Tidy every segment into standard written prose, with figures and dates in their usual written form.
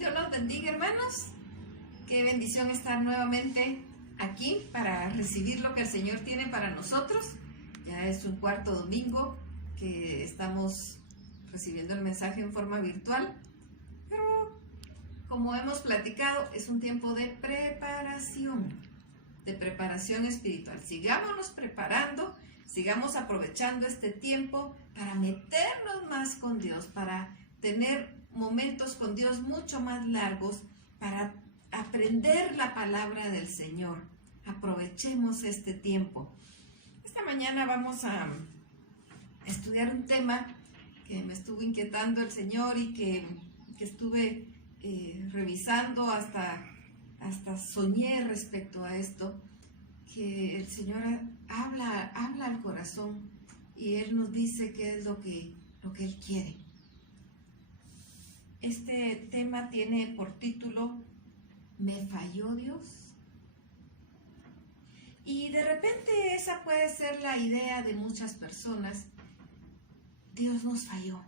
Dios los bendiga, hermanos. Qué bendición estar nuevamente aquí para recibir lo que el Señor tiene para nosotros. Ya es un cuarto domingo que estamos recibiendo el mensaje en forma virtual, pero como hemos platicado, es un tiempo de preparación espiritual. Sigámonos preparando, sigamos aprovechando este tiempo para meternos más con Dios, para tener momentos con Dios mucho más largos, para aprender la palabra del Señor. Aprovechemos este tiempo. Esta mañana vamos a estudiar un tema que me estuvo inquietando el Señor y que estuve revisando, hasta soñé respecto a esto, que el Señor habla al corazón y Él nos dice qué es lo que Él quiere. Este tema tiene por título ¿Me falló Dios? Y de repente esa puede ser la idea de muchas personas. Dios nos falló.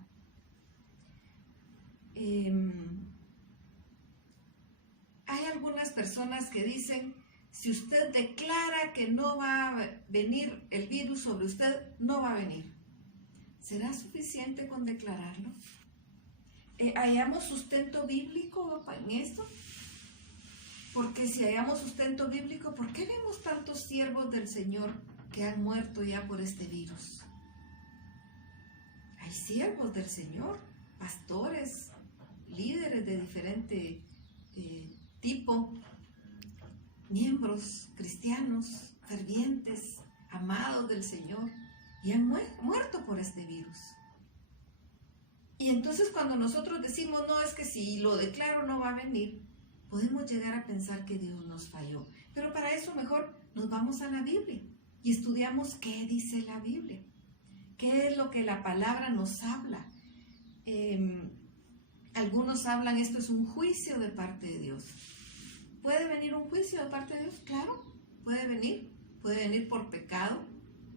Hay algunas personas que dicen, si usted declara que no va a venir el virus sobre usted, no va a venir. ¿Será suficiente con declararlo? ¿Hallamos sustento bíblico en esto? Porque si hallamos sustento bíblico, ¿por qué vemos tantos siervos del Señor que han muerto ya por este virus? Hay siervos del Señor, pastores, líderes de diferente tipo, miembros cristianos, fervientes, amados del Señor, y han muerto por este virus. Y entonces cuando nosotros decimos, no, es que si lo declaro no va a venir, podemos llegar a pensar que Dios nos falló. Pero para eso mejor nos vamos a la Biblia y estudiamos qué dice la Biblia, qué es lo que la palabra nos habla. Algunos hablan, esto es un juicio de parte de Dios. ¿Puede venir un juicio de parte de Dios? Claro, puede venir por pecado,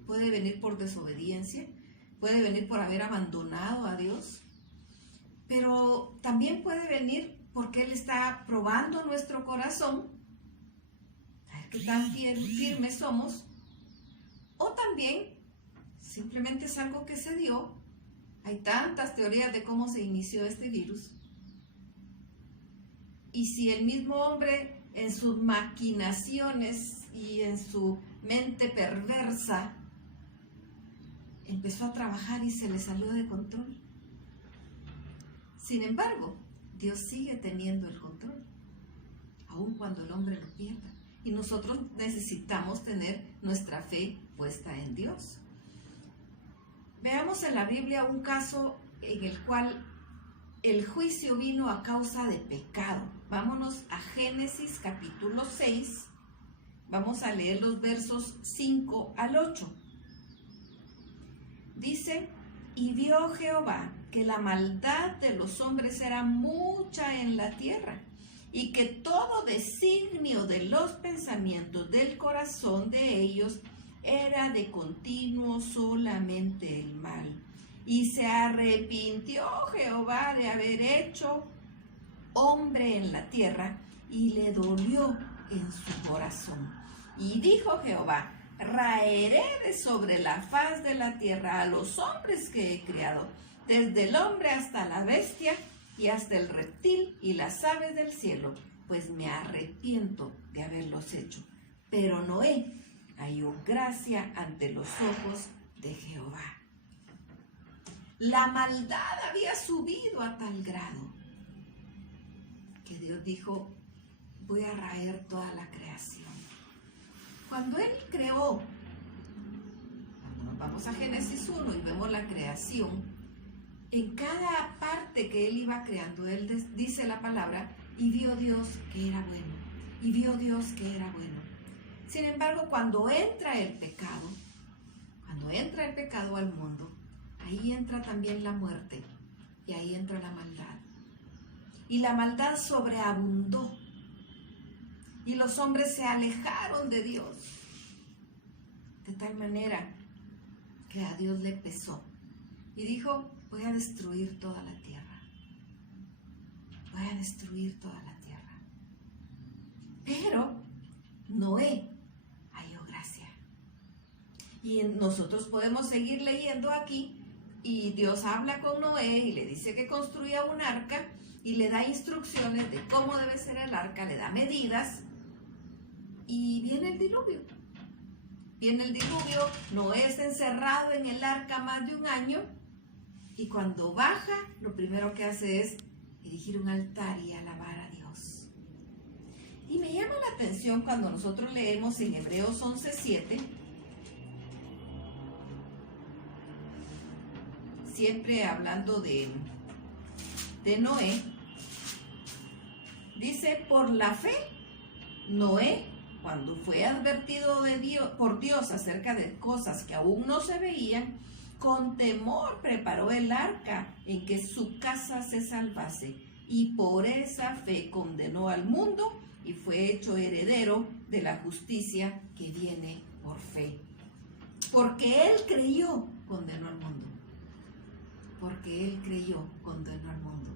puede venir por desobediencia, puede venir por haber abandonado a Dios, pero también puede venir porque Él está probando nuestro corazón, a ver qué tan firmes somos, o también simplemente es algo que se dio. Hay tantas teorías de cómo se inició este virus, y si el mismo hombre en sus maquinaciones y en su mente perversa empezó a trabajar y se le salió de control. Sin embargo, Dios sigue teniendo el control, aun cuando el hombre lo pierda. Y nosotros necesitamos tener nuestra fe puesta en Dios. Veamos en la Biblia un caso en el cual el juicio vino a causa de pecado. Vámonos a Génesis capítulo 6. Vamos a leer los versos 5 al 8. Dice, y vio Jehová que la maldad de los hombres era mucha en la tierra, y que todo designio de los pensamientos del corazón de ellos era de continuo solamente el mal. Y se arrepintió Jehová de haber hecho hombre en la tierra, y le dolió en su corazón. Y dijo Jehová, raeré de sobre la faz de la tierra a los hombres que he criado, desde el hombre hasta la bestia, y hasta el reptil y las aves del cielo, pues me arrepiento de haberlos hecho. Pero Noé halló gracia ante los ojos de Jehová. La maldad había subido a tal grado que Dios dijo, voy a raer toda la creación. Cuando Él creó, cuando nos vamos a Génesis 1 y vemos la creación, en cada parte que Él iba creando, Él dice la palabra, y vio Dios que era bueno, y vio Dios que era bueno. Sin embargo, cuando entra el pecado al mundo, ahí entra también la muerte, y ahí entra la maldad. Y la maldad sobreabundó, y los hombres se alejaron de Dios, de tal manera que a Dios le pesó, y dijo, voy a destruir toda la tierra. voy a destruir toda la tierra. Pero Noé halló gracia. Y nosotros podemos seguir leyendo aquí, y Dios habla con Noé y le dice que construya un arca y le da instrucciones de cómo debe ser el arca, le da medidas, y viene el diluvio. Viene el diluvio, Noé está encerrado en el arca más de un año, y cuando baja, lo primero que hace es erigir un altar y alabar a Dios. Y me llama la atención cuando nosotros leemos en Hebreos 11:7, siempre hablando de Noé, dice: por la fe, Noé, cuando fue advertido por Dios acerca de cosas que aún no se veían, con temor preparó el arca en que su casa se salvase, y por esa fe condenó al mundo y fue hecho heredero de la justicia que viene por fe. Porque él creyó, condenó al mundo. Porque él creyó, condenó al mundo.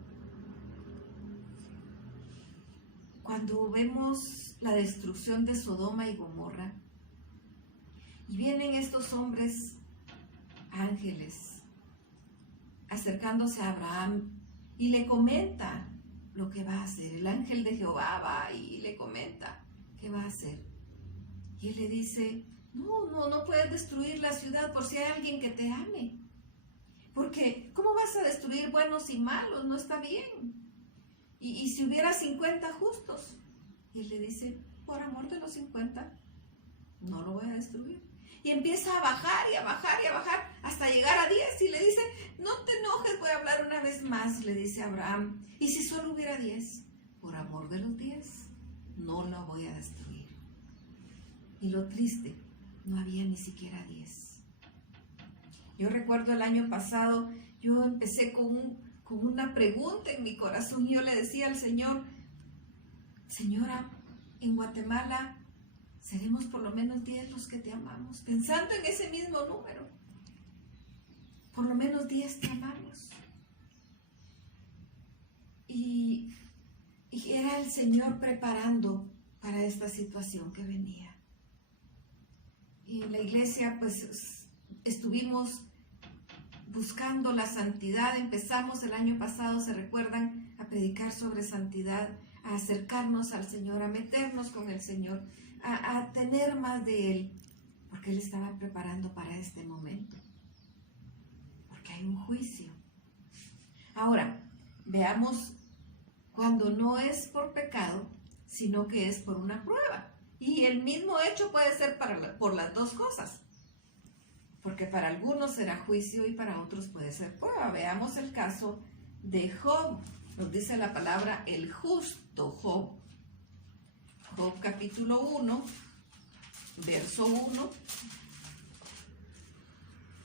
Cuando vemos la destrucción de Sodoma y Gomorra, y vienen estos hombres ángeles acercándose a Abraham y le comenta lo que va a hacer. El ángel de Jehová va y le comenta qué va a hacer. Y él le dice: no puedes destruir la ciudad por si hay alguien que te ame. Porque ¿cómo vas a destruir buenos y malos? No está bien. Y si hubiera 50 justos. Y él le dice: por amor de los 50, no lo voy a destruir. Y empieza a bajar y a bajar y a bajar hasta llegar a 10. Y le dice: no te enojes, voy a hablar una vez más. Y le dice a Abraham: ¿y si solo hubiera 10? Por amor de los 10, no lo voy a destruir. Y lo triste, no había ni siquiera 10. Yo recuerdo el año pasado, yo empecé con una pregunta en mi corazón, y yo le decía al Señor: Señora, en Guatemala seremos por lo menos 10 los que te amamos, pensando en ese mismo número. Por lo menos 10 te amamos. Y era el Señor preparando para esta situación que venía. Y en la iglesia pues estuvimos buscando la santidad. Empezamos el año pasado, ¿se recuerdan?, a predicar sobre santidad, a acercarnos al Señor, a meternos con el Señor, a tener más de Él, porque Él estaba preparando para este momento, porque hay un juicio. Ahora, veamos cuando no es por pecado, sino que es por una prueba. Y el mismo hecho puede ser por las dos cosas. Porque para algunos será juicio y para otros puede ser prueba. Veamos el caso de Job. Nos dice la palabra el justo Job. Job capítulo 1, verso 1.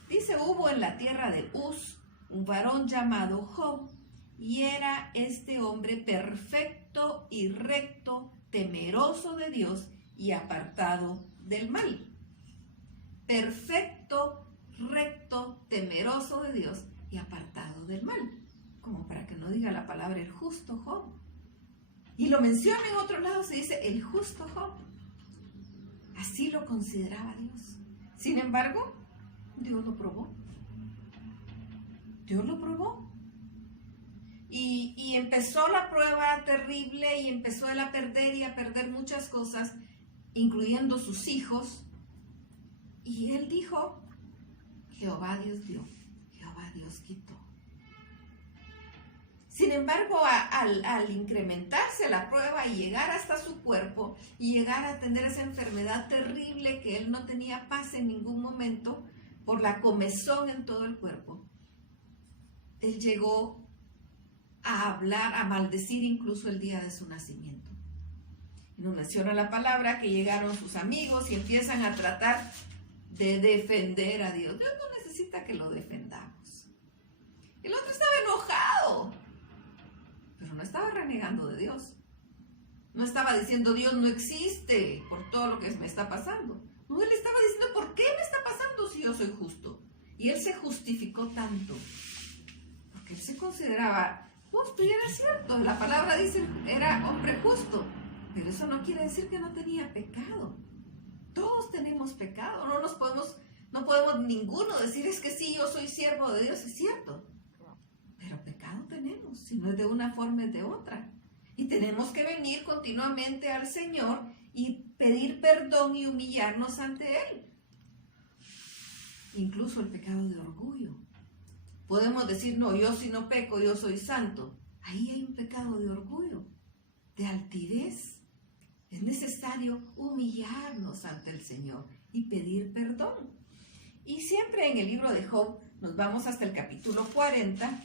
Dice: hubo en la tierra de Uz un varón llamado Job, y era este hombre perfecto y recto, temeroso de Dios y apartado del mal. Perfecto, recto, temeroso de Dios y apartado del mal. Como para que no diga la palabra el justo Job. Y lo menciona en otro lado, se dice el justo Job. Así lo consideraba Dios. Sin embargo, Dios lo probó. Dios lo probó. Y empezó la prueba terrible, y empezó él a perder y a perder muchas cosas, incluyendo sus hijos. Y él dijo: Jehová Dios dio, Jehová Dios quitó. Sin embargo, al incrementarse la prueba y llegar hasta su cuerpo, y llegar a tener esa enfermedad terrible que él no tenía paz en ningún momento, por la comezón en todo el cuerpo, él llegó a hablar, a maldecir incluso el día de su nacimiento. Y nos menciona la palabra que llegaron sus amigos y empiezan a tratar de defender a Dios. Dios no necesita que lo defendamos. El otro estaba enojado, pero no estaba renegando de Dios. No estaba diciendo: Dios no existe por todo lo que me está pasando. No, él estaba diciendo: ¿por qué me está pasando si yo soy justo? Y él se justificó tanto, porque él se consideraba justo, y era cierto, la palabra dice, era hombre justo, pero eso no quiere decir que no tenía pecado. Todos tenemos pecado, no podemos ninguno decir, es que sí, yo soy siervo de Dios, es cierto, pero pecado tenemos, si no es de una forma es de otra, y tenemos que venir continuamente al Señor y pedir perdón y humillarnos ante Él. Incluso el pecado de orgullo. Podemos decir, no, yo si no peco, yo soy santo. Ahí hay un pecado de orgullo, de altivez. Es necesario humillarnos ante el Señor y pedir perdón. Y siempre en el libro de Job, nos vamos hasta el capítulo 40.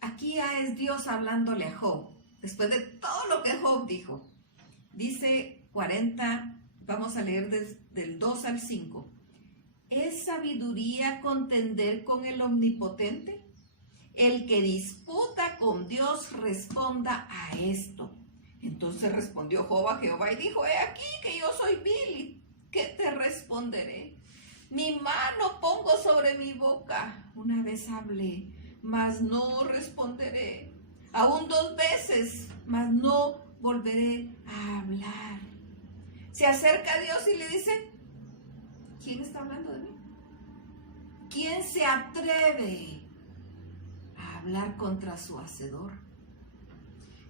Aquí ya es Dios hablándole a Job, después de todo lo que Job dijo. Dice 40, vamos a leer del 2 al 5. ¿Es sabiduría contender con el Omnipotente? El que disputa con Dios responda a esto. Entonces respondió Job a Jehová y dijo, he aquí que yo soy vil, ¿y qué te responderé? Mi mano pongo sobre mi boca. Una vez hablé, mas no responderé. Aún 2 veces, mas no volveré a hablar. Se acerca a Dios y le dice, ¿quién está hablando de mí? ¿Quién se atreve a hablar contra su hacedor?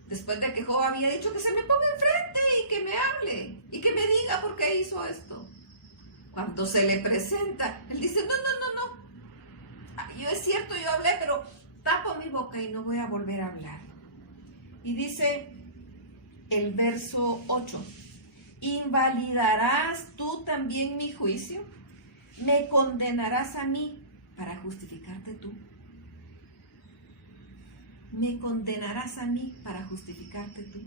Después de que Job había dicho que se me ponga enfrente y que me hable y que me diga por qué hizo esto. Cuando se le presenta, él dice, no. Yo es cierto, yo hablé, pero tapo mi boca y no voy a volver a hablar. Y dice el verso 8, ¿invalidarás tú también mi juicio? ¿Me condenarás a mí para justificarte tú? ¿Me condenarás a mí para justificarte tú?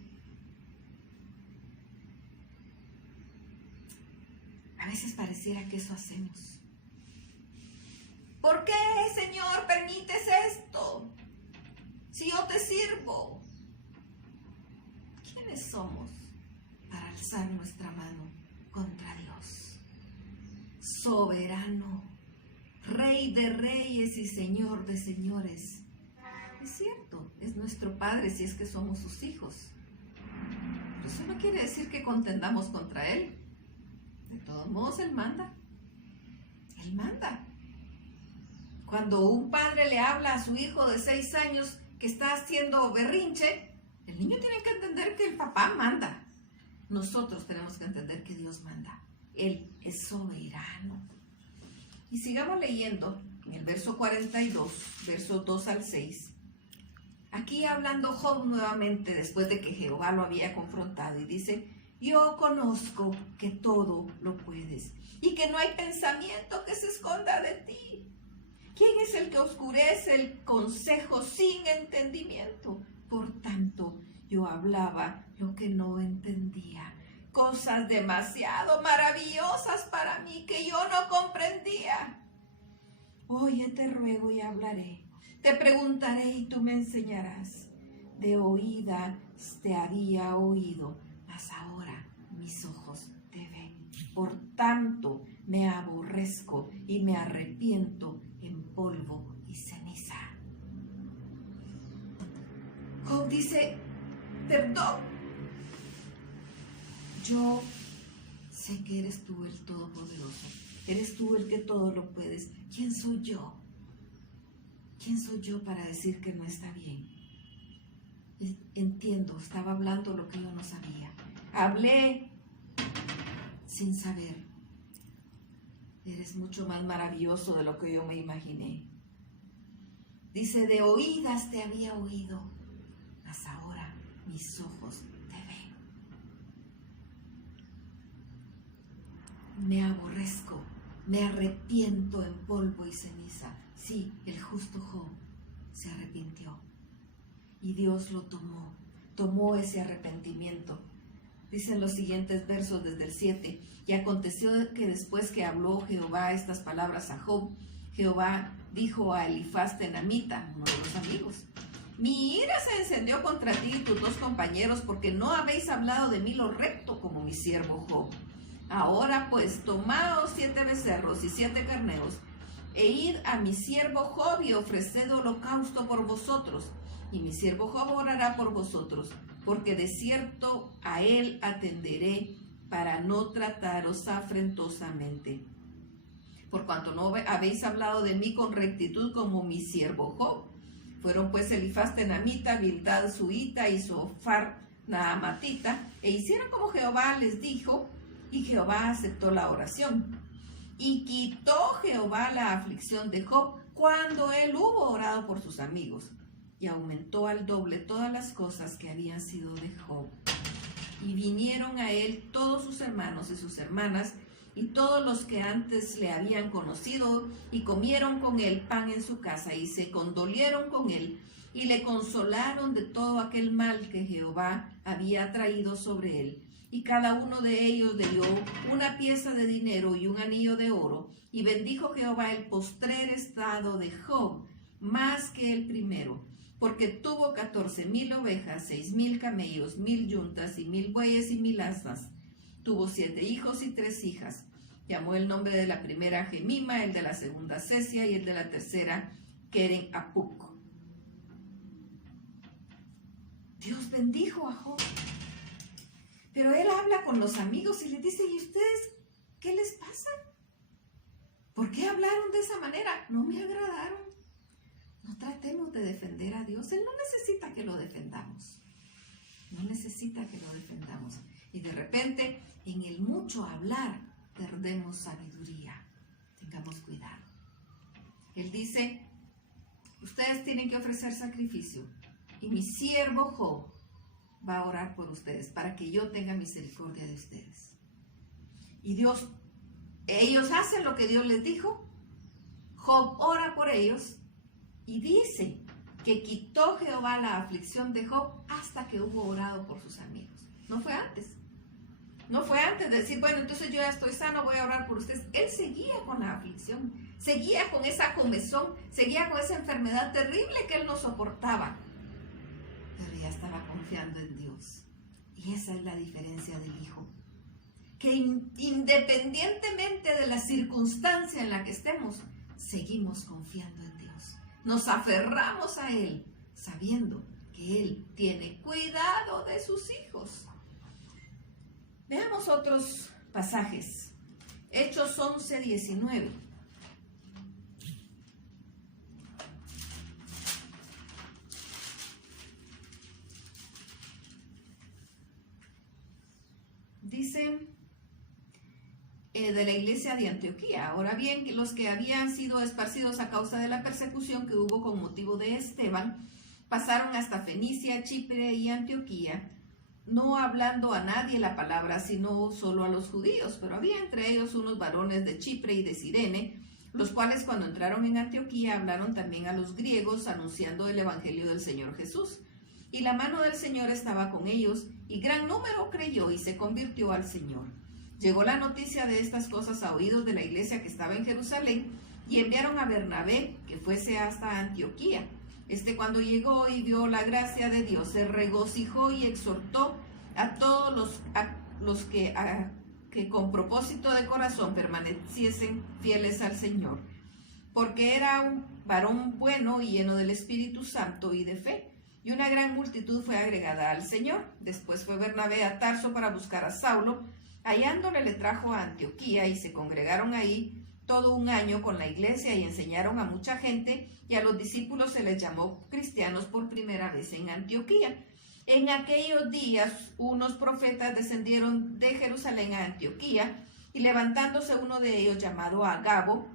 A veces pareciera que eso hacemos. ¿Por qué, Señor, permites esto? Si yo te sirvo. ¿Quiénes somos para alzar nuestra mano contra Dios? Soberano, Rey de reyes y Señor de señores. Es cierto, es nuestro Padre si es que somos sus hijos. Pero eso no quiere decir que contendamos contra Él. De todos modos, Él manda. Él manda. Cuando un padre le habla a su hijo de 6 años que está haciendo berrinche, el niño tiene que entender que el papá manda. Nosotros tenemos que entender que Dios manda. Él es soberano. Y sigamos leyendo en el verso 42, versos 2 al 6. Aquí hablando Job nuevamente después de que Jehová lo había confrontado y dice, yo conozco que todo lo puedes y que no hay pensamiento que se esconda de ti. ¿Quién es el que oscurece el consejo sin entendimiento? Por tanto, yo hablaba lo que no entendía, cosas demasiado maravillosas para mí que yo no comprendía. Oye, te ruego y hablaré, te preguntaré y tú me enseñarás. De oídas te había oído, mas ahora mis ojos te ven. Por tanto, me aborrezco y me arrepiento en polvo y ceniza. Job dice, perdón. Yo sé que eres tú el Todopoderoso. Eres tú el que todo lo puedes. ¿Quién soy yo? ¿Quién soy yo para decir que no está bien? Entiendo, estaba hablando lo que yo no sabía. Hablé sin saber. Eres mucho más maravilloso de lo que yo me imaginé. Dice, de oídas te había oído, mas ahora mis ojos te ven. Me aborrezco, me arrepiento en polvo y ceniza. Sí, el justo Job se arrepintió y Dios lo tomó ese arrepentimiento. Dicen los siguientes versos desde el 7. Y aconteció que después que habló Jehová estas palabras a Job, Jehová dijo a Elifaz Tenamita, uno de los amigos, mi ira se encendió contra ti y tus 2 compañeros, porque no habéis hablado de mí lo recto como mi siervo Job. Ahora pues, tomaos 7 becerros y 7 carneros, e id a mi siervo Job y ofreced holocausto por vosotros, y mi siervo Job orará por vosotros, porque de cierto a él atenderé para no trataros afrentosamente. Por cuanto no habéis hablado de mí con rectitud como mi siervo Job. Fueron pues Elifaz tenamita, Bildad suita y Zofar naamatita, e hicieron como Jehová les dijo, y Jehová aceptó la oración. Y quitó Jehová la aflicción de Job cuando él hubo orado por sus amigos, y aumentó al doble todas las cosas que habían sido de Job. Y vinieron a él todos sus hermanos y sus hermanas, y todos los que antes le habían conocido, y comieron con él pan en su casa, y se condolieron con él, y le consolaron de todo aquel mal que Jehová había traído sobre él. Y cada uno de ellos le dio una pieza de dinero y un anillo de oro, y bendijo Jehová el postrer estado de Job, más que el primero, porque tuvo 14,000 ovejas, 6,000 camellos, 1,000 yuntas, y 1,000 bueyes y 1,000 asnas. Tuvo 7 hijos y 3 hijas. Llamó el nombre de la primera Gemima, el de la segunda Cesia, y el de la tercera Keren Apuk. Dios bendijo a Job. Pero él habla con los amigos y les dice, ¿y ustedes qué les pasa? ¿Por qué hablaron de esa manera? No me agradaron. No tratemos de defender a Dios. Él no necesita que lo defendamos. No necesita que lo defendamos. Y de repente, en el mucho hablar, perdemos sabiduría. Tengamos cuidado. Él dice, ustedes tienen que ofrecer sacrificio. Y mi siervo Job va a orar por ustedes para que yo tenga misericordia de ustedes. Y ellos hacen lo que Dios les dijo. Job ora por ellos y dice que quitó Jehová la aflicción de Job hasta que hubo orado por sus amigos. No fue antes. No fue antes de decir, bueno, entonces yo ya estoy sano, voy a orar por ustedes. Él seguía con la aflicción, seguía con esa comezón, seguía con esa enfermedad terrible que él no soportaba. Pero ya estaba confiando en Dios. Y esa es la diferencia del hijo. Que independientemente de la circunstancia en la que estemos, seguimos confiando en Dios. Nos aferramos a Él, sabiendo que Él tiene cuidado de sus hijos. Veamos otros pasajes. Hechos 11:19. Dice de la iglesia de Antioquía. Ahora bien, que los que habían sido esparcidos a causa de la persecución que hubo con motivo de Esteban, pasaron hasta Fenicia, Chipre y Antioquía, no hablando a nadie la palabra, sino solo a los judíos. Pero había entre ellos unos varones de Chipre y de Cirene, los cuales cuando entraron en Antioquía hablaron también a los griegos, anunciando el evangelio del Señor Jesús. Y la mano del Señor estaba con ellos, y gran número creyó y se convirtió al Señor. Llegó la noticia de estas cosas a oídos de la iglesia que estaba en Jerusalén, y enviaron a Bernabé que fuese hasta Antioquía. Cuando llegó y vio la gracia de Dios, se regocijó y exhortó a todos los que con propósito de corazón permaneciesen fieles al Señor, porque era un varón bueno y lleno del Espíritu Santo y de fe. Y una gran multitud fue agregada al Señor. Después fue Bernabé a Tarso para buscar a Saulo. Hallándole le trajo a Antioquía, y se congregaron ahí todo un año con la iglesia y enseñaron a mucha gente, y a los discípulos se les llamó cristianos por primera vez en Antioquía. En aquellos días unos profetas descendieron de Jerusalén a Antioquía, y levantándose uno de ellos llamado Agabo,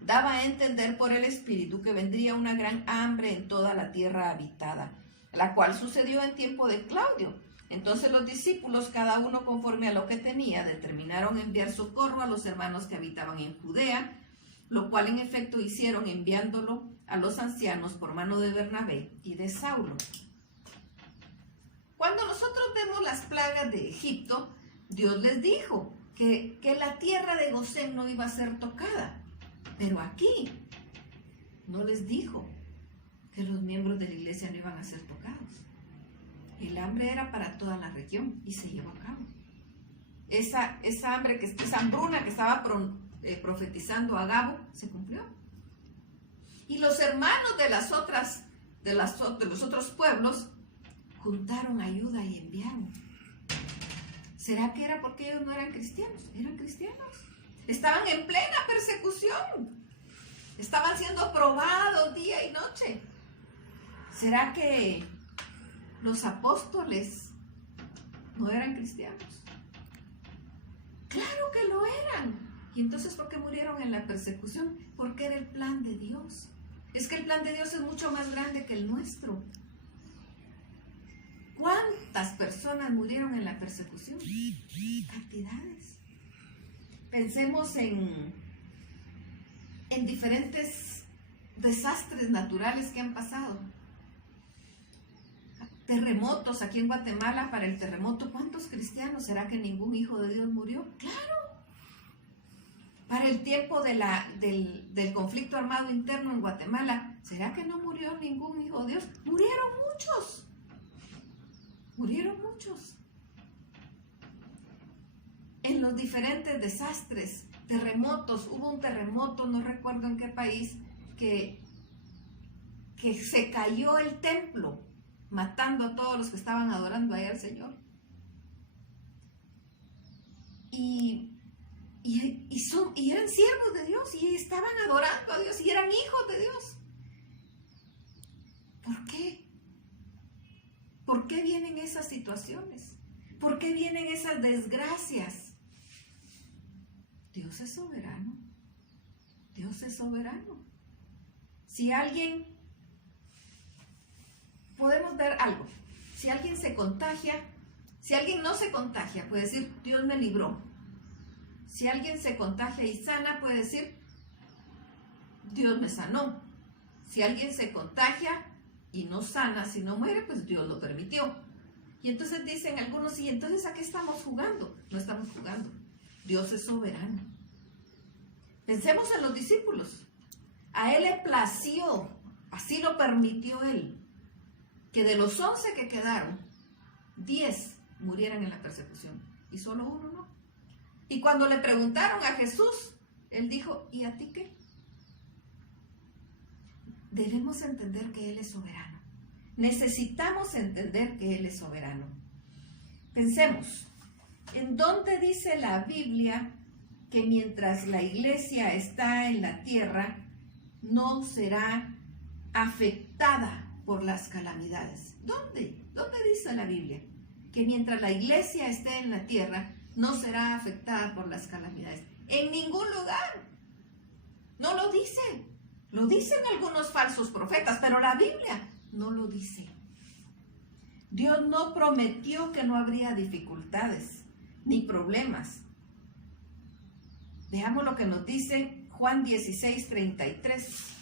daba a entender por el Espíritu que vendría una gran hambre en toda la tierra habitada, la cual sucedió en tiempo de Claudio. Entonces los discípulos, cada uno conforme a lo que tenía, determinaron enviar socorro a los hermanos que habitaban en Judea, lo cual en efecto hicieron, enviándolo a los ancianos por mano de Bernabé y de Saulo. Cuando nosotros vemos las plagas de Egipto, Dios les dijo que la tierra de Gosén no iba a ser tocada. Pero aquí no les dijo que los miembros de la iglesia no iban a ser tocados. El hambre era para toda la región y se llevó a cabo. Esa hambruna que estaba profetizando a Agabo, se cumplió. Y los hermanos de los otros pueblos juntaron ayuda y enviaron. ¿Será que era porque ellos no eran cristianos? Eran cristianos. Estaban en plena persecución. Estaban siendo probados día y noche. ¿Será que los apóstoles no eran cristianos? Claro que lo eran. ¿Y entonces por qué murieron en la persecución? Porque era el plan de Dios. Es que el plan de Dios es mucho más grande que el nuestro. ¿Cuántas personas murieron en la persecución? Cantidades. Pensemos en diferentes desastres naturales que han pasado. Terremotos aquí en Guatemala. Para el terremoto, ¿cuántos cristianos? ¿Será que ningún hijo de Dios murió? ¡Claro! Para el tiempo del conflicto armado interno en Guatemala, ¿será que no murió ningún hijo de Dios? Murieron muchos. Murieron muchos. En los diferentes desastres, terremotos, hubo un terremoto, no recuerdo en qué país, que se cayó el templo, matando a todos los que estaban adorando ahí al Señor. Y eran siervos de Dios y estaban adorando a Dios y eran hijos de Dios. ¿Por qué? ¿Por qué vienen esas situaciones? ¿Por qué vienen esas desgracias? Dios es soberano. Dios es soberano. Si alguien, podemos ver algo. Si alguien se contagia, si alguien no se contagia, puede decir, Dios me libró. Si alguien se contagia y sana, puede decir, Dios me sanó. Si alguien se contagia y no sana, si no muere, pues Dios lo permitió. Y entonces dicen algunos, ¿y entonces a qué estamos jugando? No estamos jugando. Dios es soberano. Pensemos en los discípulos. A Él le plació, así lo permitió Él, que de los 11 que quedaron, 10 murieran en la persecución y solo uno no. Y cuando le preguntaron a Jesús, Él dijo, ¿y a ti qué? Debemos entender que Él es soberano. Necesitamos entender que Él es soberano. Pensemos, ¿en dónde dice la Biblia que mientras la iglesia está en la tierra, no será afectada por las calamidades? ¿Dónde? ¿Dónde dice la Biblia que mientras la iglesia esté en la tierra, no será afectada por las calamidades? En ningún lugar. No lo dice. Lo dicen algunos falsos profetas, pero la Biblia no lo dice. Dios no prometió que no habría dificultades ni problemas. Veamos lo que nos dice Juan 16:33.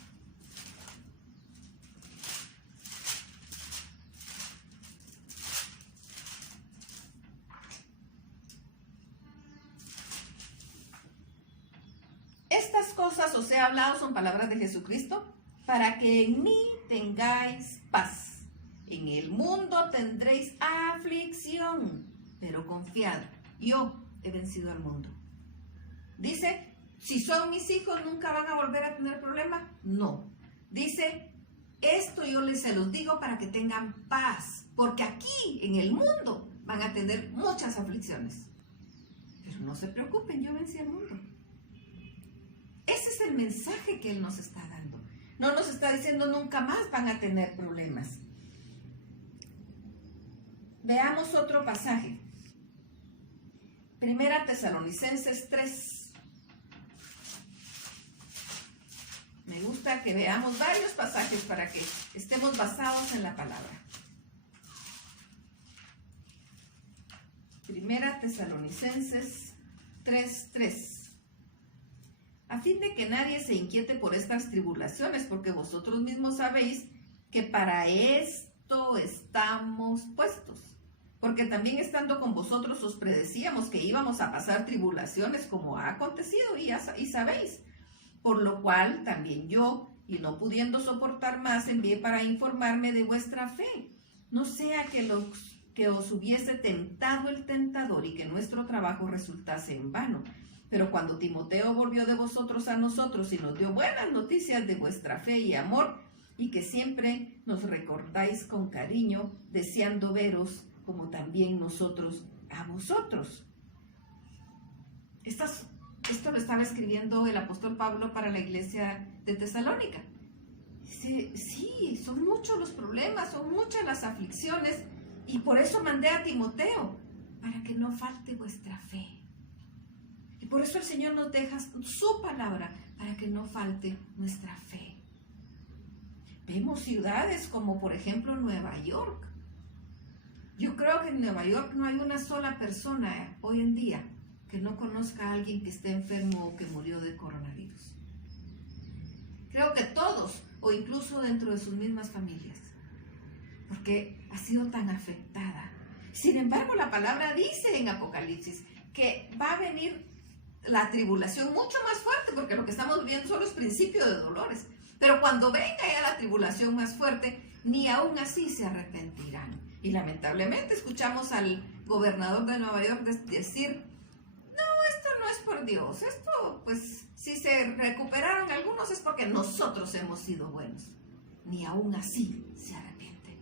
Estas cosas os he hablado, son palabras de Jesucristo, para que en mí tengáis paz. En el mundo tendréis aflicción, pero confiad, yo he vencido al mundo. Dice, si son mis hijos, ¿nunca van a volver a tener problema? No. Dice, esto yo se los digo para que tengan paz, porque aquí, en el mundo, van a tener muchas aflicciones. Pero no se preocupen, yo vencí al mundo. Ese es el mensaje que Él nos está dando. No nos está diciendo nunca más van a tener problemas. Veamos otro pasaje. Primera Tesalonicenses 3. Me gusta que veamos varios pasajes para que estemos basados en la palabra. Primera Tesalonicenses 3:3. A fin de que nadie se inquiete por estas tribulaciones, porque vosotros mismos sabéis que para esto estamos puestos. Porque también estando con vosotros os predecíamos que íbamos a pasar tribulaciones como ha acontecido y sabéis. Por lo cual también yo, y no pudiendo soportar más, envié para informarme de vuestra fe. No sea que os hubiese tentado el tentador y que nuestro trabajo resultase en vano. Pero cuando Timoteo volvió de vosotros a nosotros y nos dio buenas noticias de vuestra fe y amor, y que siempre nos recordáis con cariño, deseando veros como también nosotros a vosotros. Esto lo estaba escribiendo el apóstol Pablo para la iglesia de Tesalónica. Dice, sí, son muchos los problemas, son muchas las aflicciones, y por eso mandé a Timoteo, para que no falte vuestra fe. Y por eso el Señor nos deja su palabra, para que no falte nuestra fe. Vemos ciudades como por ejemplo Nueva York. Yo creo que en Nueva York no hay una sola persona hoy en día que no conozca a alguien que esté enfermo o que murió de coronavirus. Creo que todos, o incluso dentro de sus mismas familias, porque ha sido tan afectada. Sin embargo, la palabra dice en Apocalipsis que va a venir la tribulación mucho más fuerte, porque lo que estamos viendo son los principios de dolores. Pero cuando venga ya la tribulación más fuerte, ni aún así se arrepentirán. Y lamentablemente escuchamos al gobernador de Nueva York decir, no, esto no es por Dios, esto pues si se recuperaron algunos es porque nosotros hemos sido buenos. Ni aún así se arrepienten.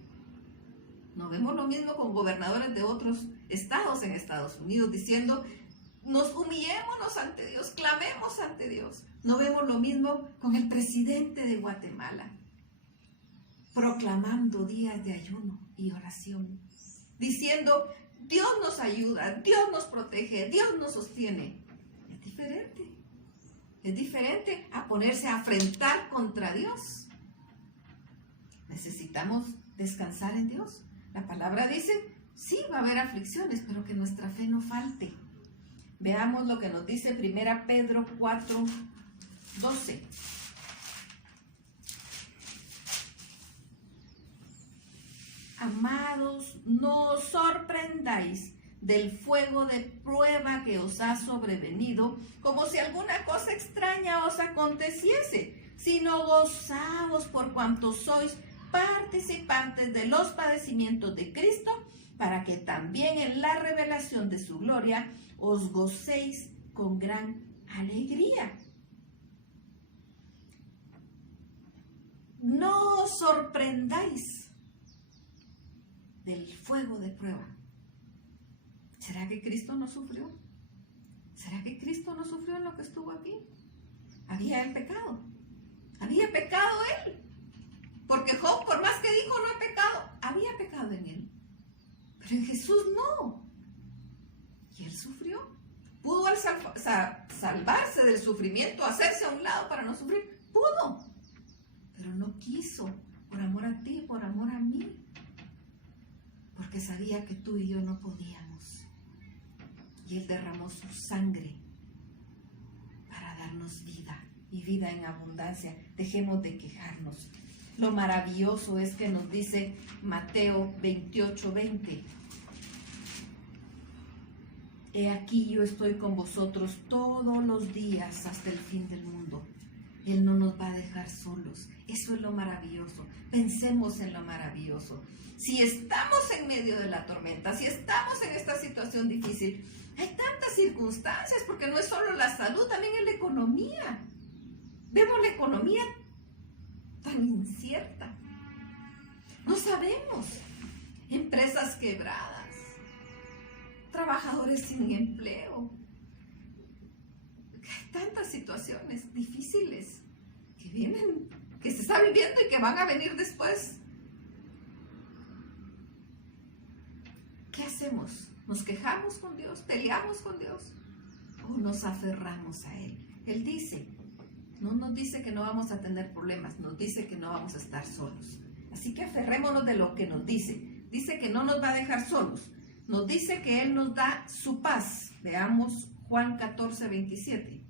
No vemos lo mismo con gobernadores de otros estados en Estados Unidos diciendo, nos humillémonos ante Dios, clamemos ante Dios. No vemos lo mismo con el presidente de Guatemala, proclamando días de ayuno y oración, diciendo, Dios nos ayuda, Dios nos protege, Dios nos sostiene. Es diferente a ponerse a afrentar contra Dios. Necesitamos descansar en Dios. La palabra dice, sí, va a haber aflicciones, pero que nuestra fe no falte. Veamos lo que nos dice 1 Pedro 4:12. Amados, no os sorprendáis del fuego de prueba que os ha sobrevenido, como si alguna cosa extraña os aconteciese, sino gozaos por cuanto sois participantes de los padecimientos de Cristo, para que también en la revelación de su gloria os gocéis con gran alegría. No os sorprendáis del fuego de prueba. ¿Será que Cristo no sufrió? ¿Será que Cristo no sufrió en lo que estuvo aquí? Había el pecado. Había pecado él. Porque Job, por más que dijo no he pecado, había pecado en él. Pero en Jesús no. Y él sufrió. ¿Pudo él salvarse del sufrimiento, hacerse a un lado para no sufrir? Pudo. Pero no quiso, por amor a ti, por amor a mí. Porque sabía que tú y yo no podíamos. Y él derramó su sangre para darnos vida, y vida en abundancia. Dejemos de quejarnos. Lo maravilloso es que nos dice Mateo 28:20. He aquí yo estoy con vosotros todos los días hasta el fin del mundo. Él no nos va a dejar solos. Eso es lo maravilloso. Pensemos en lo maravilloso. Si estamos en medio de la tormenta, si estamos en esta situación difícil, hay tantas circunstancias, porque no es solo la salud, también es la economía. Vemos la economía tan incierta. No sabemos. Empresas quebradas, trabajadores sin empleo. Hay tantas situaciones difíciles que vienen, que se está viviendo y que van a venir después. ¿Qué hacemos? ¿Nos quejamos con Dios? ¿Peleamos con Dios? ¿O nos aferramos a Él? Él dice, no nos dice que no vamos a tener problemas, nos dice que no vamos a estar solos. Así que aferrémonos de lo que nos dice. Dice que no nos va a dejar solos. Nos dice que Él nos da su paz. Veamos Juan 14:27.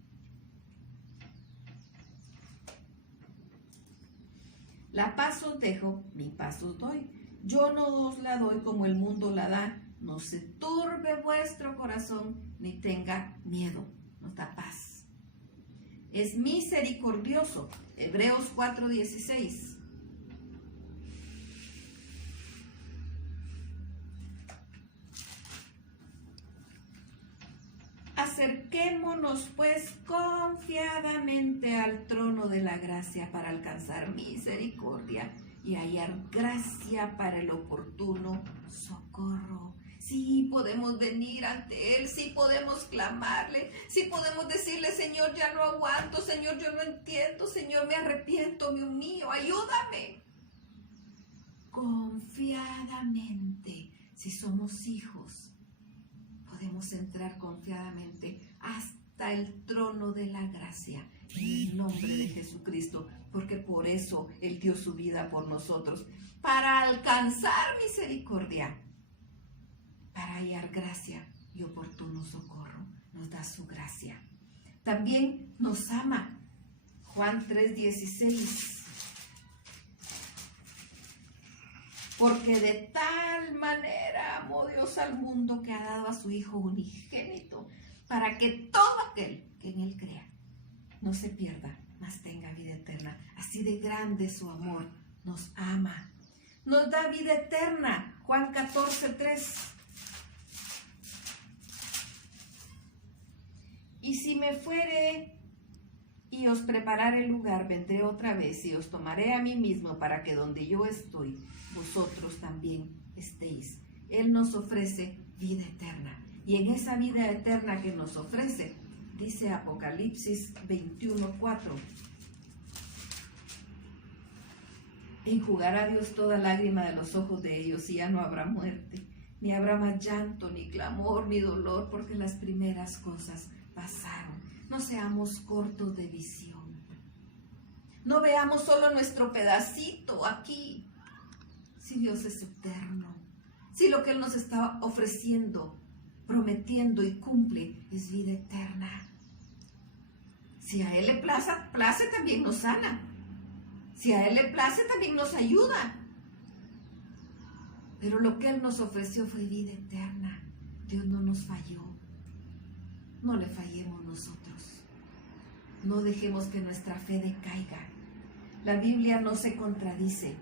La paz os dejo, mi paz os doy. Yo no os la doy como el mundo la da. No se turbe vuestro corazón, ni tenga miedo. Nos da paz. Es misericordioso. Hebreos 4:16. Acerquémonos Acerquémonos pues confiadamente al trono de la gracia para alcanzar misericordia y hallar gracia para el oportuno socorro. Sí podemos venir ante Él, sí podemos clamarle, sí podemos decirle: Señor, ya no aguanto, Señor, yo no entiendo, Señor, me arrepiento, me humillo, ayúdame. Confiadamente, si somos hijos, podemos entrar confiadamente hasta el trono de la gracia en el nombre de Jesucristo, porque por eso Él dio su vida por nosotros, para alcanzar misericordia, para hallar gracia y oportuno socorro. Nos da su gracia. También nos ama. Juan 3:16. Porque de tal manera amó Dios al mundo que ha dado a su Hijo unigénito, para que todo aquel que en Él crea no se pierda, mas tenga vida eterna. Así de grande su amor, nos ama. Nos da vida eterna. Juan 14:3. Y si me fuere y os prepararé el lugar, vendré otra vez y os tomaré a mí mismo, para que donde yo estoy, vosotros también estéis. Él nos ofrece vida eterna. Y en esa vida eterna que nos ofrece, dice Apocalipsis 21:4, enjugará Dios toda lágrima de los ojos de ellos, y ya no habrá muerte, ni habrá más llanto, ni clamor, ni dolor, porque las primeras cosas pasaron. No seamos cortos de visión. No veamos solo nuestro pedacito aquí. Si Dios es eterno, si lo que Él nos está ofreciendo, prometiendo y cumple es vida eterna. Si a Él le place, también nos sana. Si a Él le place, también nos ayuda. Pero lo que Él nos ofreció fue vida eterna. Dios no nos falló. No le fallemos nosotros. No dejemos que nuestra fe decaiga. La Biblia no se contradice.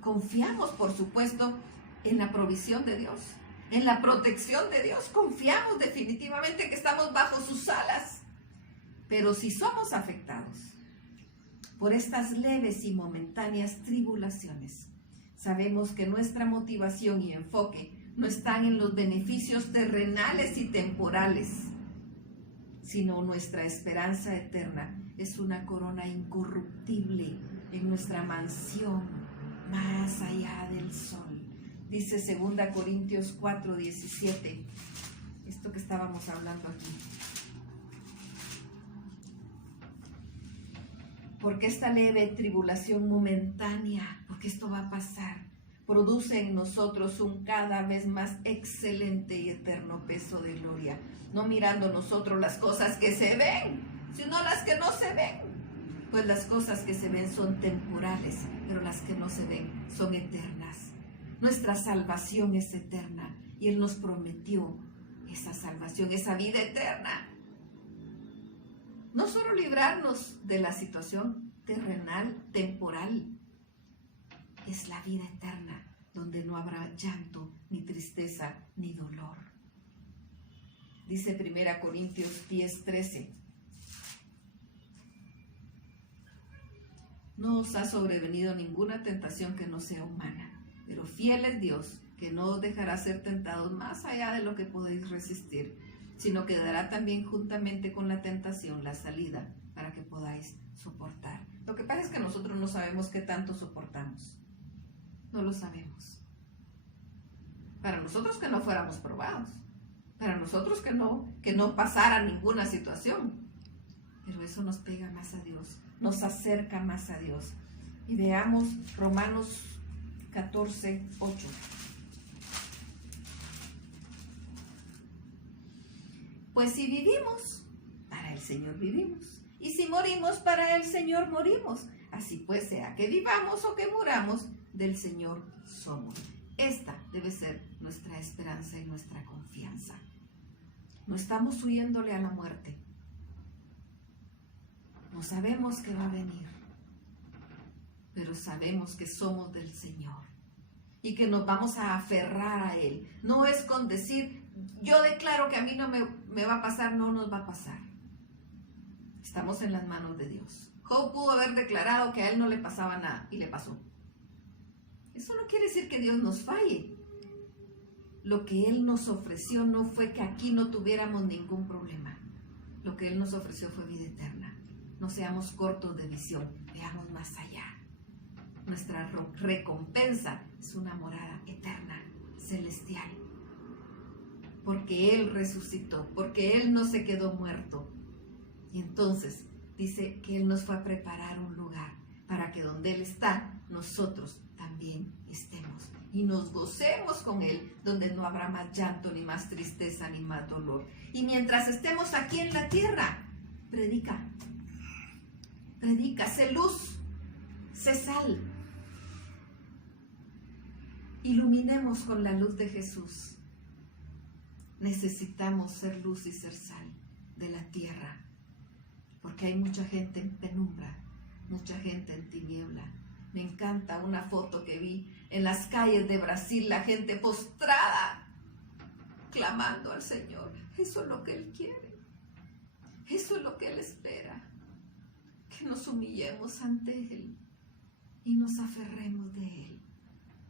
Confiamos, por supuesto, en la provisión de Dios, en la protección de Dios. Confiamos definitivamente que estamos bajo sus alas. Pero si somos afectados por estas leves y momentáneas tribulaciones, sabemos que nuestra motivación y enfoque no están en los beneficios terrenales y temporales, sino nuestra esperanza eterna es una corona incorruptible en nuestra mansión más allá del sol. Dice 2 Corintios 4:17, esto que estábamos hablando aquí. Porque esta leve tribulación momentánea, porque esto va a pasar, produce en nosotros un cada vez más excelente y eterno peso de gloria, no mirando nosotros las cosas que se ven, sino las que no se ven. Pues las cosas que se ven son temporales, pero las que no se ven son eternas. Nuestra salvación es eterna y Él nos prometió esa salvación, esa vida eterna. No solo librarnos de la situación terrenal, temporal, es la vida eterna, donde no habrá llanto, ni tristeza, ni dolor. Dice 1 Corintios 10:13. No os ha sobrevenido ninguna tentación que no sea humana, pero fiel es Dios, que no os dejará ser tentados más allá de lo que podéis resistir, sino que dará también juntamente con la tentación la salida para que podáis soportar. Lo que pasa es que nosotros no sabemos qué tanto soportamos. No lo sabemos. Para nosotros que no fuéramos probados, para nosotros que no pasara ninguna situación, pero eso nos pega más a Dios, nos acerca más a Dios. Y veamos Romanos 14:8. Pues si vivimos, para el Señor vivimos, y si morimos, para el Señor morimos. Así pues, sea que vivamos o que muramos, del Señor somos. Esta debe ser nuestra esperanza y nuestra confianza. No estamos huyéndole a la muerte. No sabemos que va a venir, pero sabemos que somos del Señor y que nos vamos a aferrar a Él. No es con decir, yo declaro que a mí no me va a pasar, no nos va a pasar. Estamos en las manos de Dios. Job pudo haber declarado que a él no le pasaba nada y le pasó. Eso no quiere decir que Dios nos falle. Lo que Él nos ofreció no fue que aquí no tuviéramos ningún problema. Lo que Él nos ofreció fue vida eterna. No seamos cortos de visión, veamos más allá. Nuestra recompensa es una morada eterna, celestial. Porque Él resucitó, porque Él no se quedó muerto. Y entonces dice que Él nos fue a preparar un lugar para que donde Él está, nosotros también estemos. Y nos gocemos con Él, donde no habrá más llanto, ni más tristeza, ni más dolor. Y mientras estemos aquí en la tierra, predica, sé luz, sé sal. Iluminemos con la luz de Jesús. Necesitamos ser luz y ser sal de la tierra, porque hay mucha gente en penumbra, mucha gente en tiniebla. Me encanta una foto que vi en las calles de Brasil, la gente postrada, clamando al Señor. Eso es lo que Él quiere, eso es lo que Él espera, que nos humillemos ante Él y nos aferremos de Él,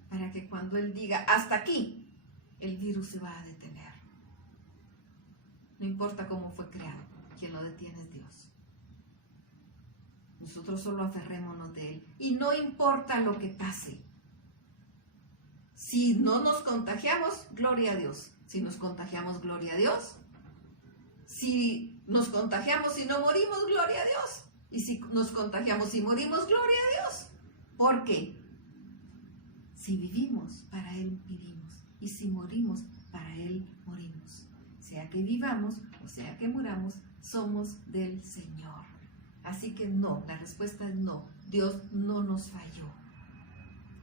para que cuando Él diga hasta aquí, el virus se va a detener. No importa cómo fue creado, quien lo detiene es Dios. Nosotros solo aferrémonos de Él. Y no importa lo que pase. Si no nos contagiamos, gloria a Dios. Si nos contagiamos, gloria a Dios. Si nos contagiamos y no morimos, gloria a Dios. Y si nos contagiamos y morimos, gloria a Dios. ¿Por qué? Si vivimos, para Él vivimos. Y si morimos, para Él morimos. Sea que vivamos o sea que muramos, somos del Señor. Así que no, la respuesta es no. Dios no nos falló.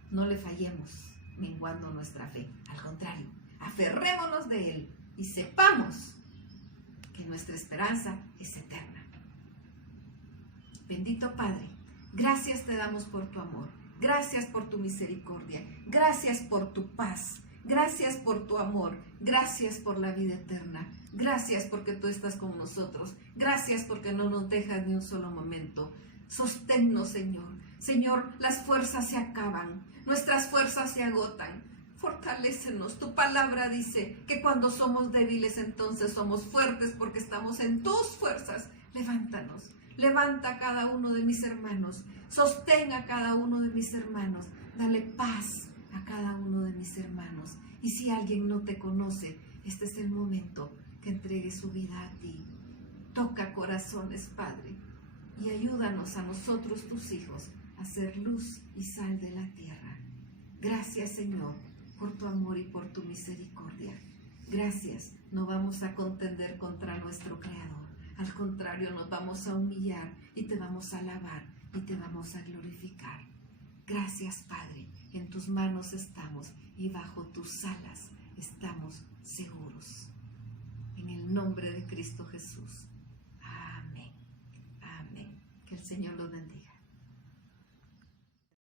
No le fallemos menguando nuestra fe. Al contrario, aferrémonos de Él y sepamos que nuestra esperanza es eterna. Bendito Padre, gracias te damos por tu amor. Gracias por tu misericordia. Gracias por tu paz. Gracias por tu amor. Gracias por la vida eterna. Gracias porque tú estás con nosotros. Gracias porque no nos dejas ni un solo momento. Sosténnos, Señor. Señor, las fuerzas se acaban. Nuestras fuerzas se agotan. Fortalécenos. Tu palabra dice que cuando somos débiles entonces somos fuertes porque estamos en tus fuerzas. Levántanos. Levanta a cada uno de mis hermanos. Sostén a cada uno de mis hermanos. Dale paz a cada uno de mis hermanos. Y si alguien no te conoce, este es el momento que entregue su vida a ti. Toca corazones, Padre, y ayúdanos a nosotros, tus hijos, a ser luz y sal de la tierra. Gracias, Señor, por tu amor y por tu misericordia. Gracias, no vamos a contender contra nuestro Creador. Al contrario, nos vamos a humillar y te vamos a alabar y te vamos a glorificar. Gracias, Padre, en tus manos estamos y bajo tus alas estamos seguros. En el nombre de Cristo Jesús. Amén. Amén. Que el Señor los bendiga.